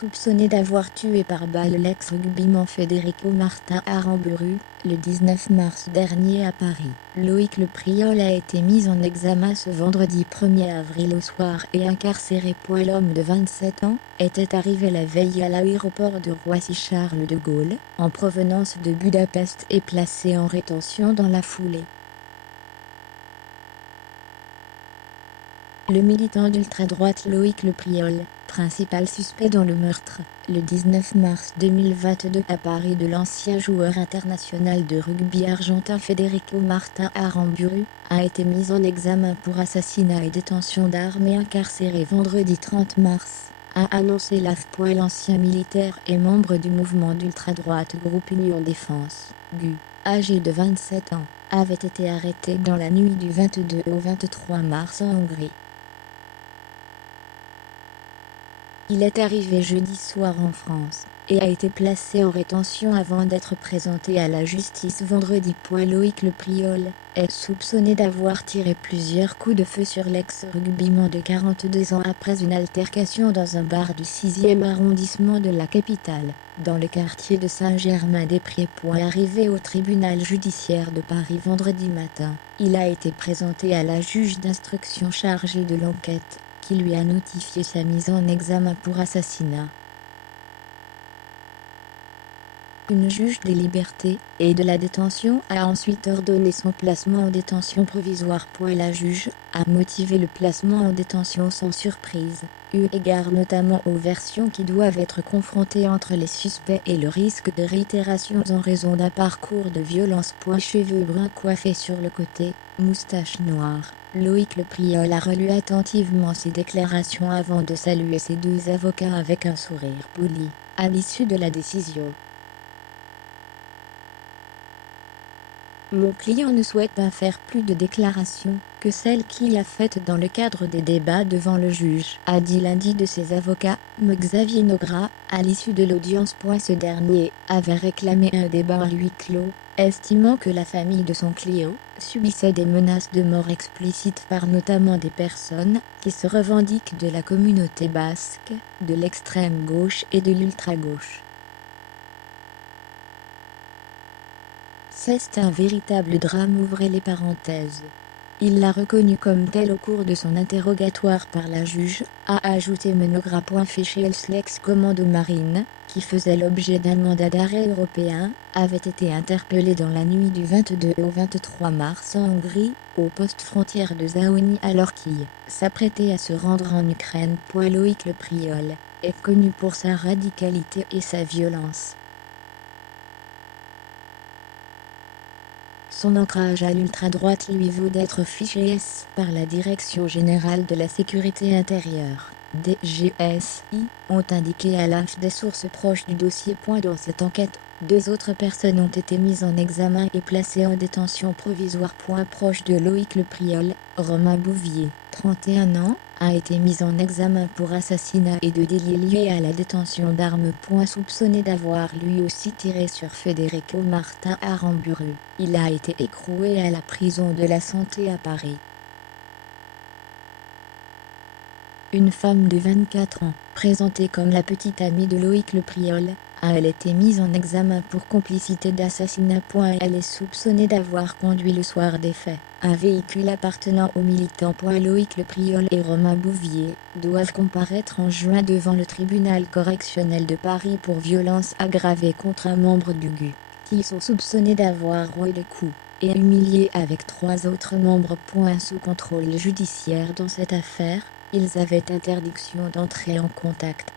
soupçonné d'avoir tué par balle l'ex-rugbyman Federico Martin Aramburu, le 19 mars dernier à Paris. Loïc Le Priol a été mis en examen ce vendredi 1er avril au soir et incarcéré. L'homme de 27 ans était arrivé la veille à l'aéroport de Roissy-Charles de Gaulle, en provenance de Budapest, et placé en rétention dans la foulée. Le militant d'ultra-droite Loïc Le Priol, principal suspect dans le meurtre, le 19 mars 2022 à Paris, de l'ancien joueur international de rugby argentin Federico Martin Aramburu, a été mis en examen pour assassinat et détention d'armes et incarcéré vendredi 30 mars, a annoncé l'AFP. L'ancien militaire et membre du mouvement d'ultra-droite Groupe Union Défense, GU, âgé de 27 ans, avait été arrêté dans la nuit du 22 au 23 mars en Hongrie. Il est arrivé jeudi soir en France, et a été placé en rétention avant d'être présenté à la justice vendredi. Loïc Le Priol est soupçonné d'avoir tiré plusieurs coups de feu sur l'ex-rugbyman de 42 ans après une altercation dans un bar du 6e arrondissement de la capitale, dans le quartier de Saint-Germain-des-Prés. Arrivé au tribunal judiciaire de Paris vendredi matin, il a été présenté à la juge d'instruction chargée de l'enquête, qui lui a notifié sa mise en examen pour assassinat. Une juge des libertés et de la détention a ensuite ordonné son placement en détention provisoire. La juge a motivé le placement en détention sans surprise, eu égard notamment aux versions qui doivent être confrontées entre les suspects et le risque de réitération en raison d'un parcours de violence. Cheveux bruns coiffés sur le côté, moustache noire, Loïc Le Priol a relu attentivement ses déclarations avant de saluer ses deux avocats avec un sourire poli, à l'issue de la décision. Mon client ne souhaite pas faire plus de déclarations que celles qu'il a faites dans le cadre des débats devant le juge, a dit lundi de ses avocats, Xavier Nograt, à l'issue de l'audience. Ce dernier avait réclamé un débat à huis clos, estimant que la famille de son client subissait des menaces de mort explicites par notamment des personnes qui se revendiquent de la communauté basque, de l'extrême gauche et de l'ultra-gauche. C'est un véritable drame, ouvrez les parenthèses. Il l'a reconnu comme tel au cours de son interrogatoire par la juge, a ajouté Nograt. L'ex-commando marine, qui faisait l'objet d'un mandat d'arrêt européen, avait été interpellé dans la nuit du 22 au 23 mars en Hongrie, au poste frontière de Zaoni, alors qu'il s'apprêtait à se rendre en Ukraine. Loïc Le Priol est connu pour sa radicalité et sa violence. Son ancrage à l'ultra-droite lui vaut d'être fiché S par la Direction générale de la sécurité intérieure, DGSI, ont indiqué à l'AFP des sources proches du dossier. Dans cette enquête, 2 autres personnes ont été mises en examen et placées en détention provisoire. Proche de Loïc Le Priol, Romain Bouvier, 31 ans, a été mis en examen pour assassinat et de délits liés à la détention d'armes. Soupçonné d'avoir lui aussi tiré sur Federico Martin Aramburu, il a été écroué à la prison de la Santé à Paris. Une femme de 24 ans, présentée comme la petite amie de Loïc Le Priol, a été mise en examen pour complicité d'assassinat. Elle est soupçonnée d'avoir conduit le soir des faits un véhicule appartenant aux militants. Loïc Le Priol et Romain Bouvier doivent comparaître en juin devant le tribunal correctionnel de Paris pour violence aggravée contre un membre du GU, qui sont soupçonnés d'avoir roué le cou et humilié avec 3 autres membres. Sous contrôle judiciaire dans cette affaire, ils avaient interdiction d'entrer en contact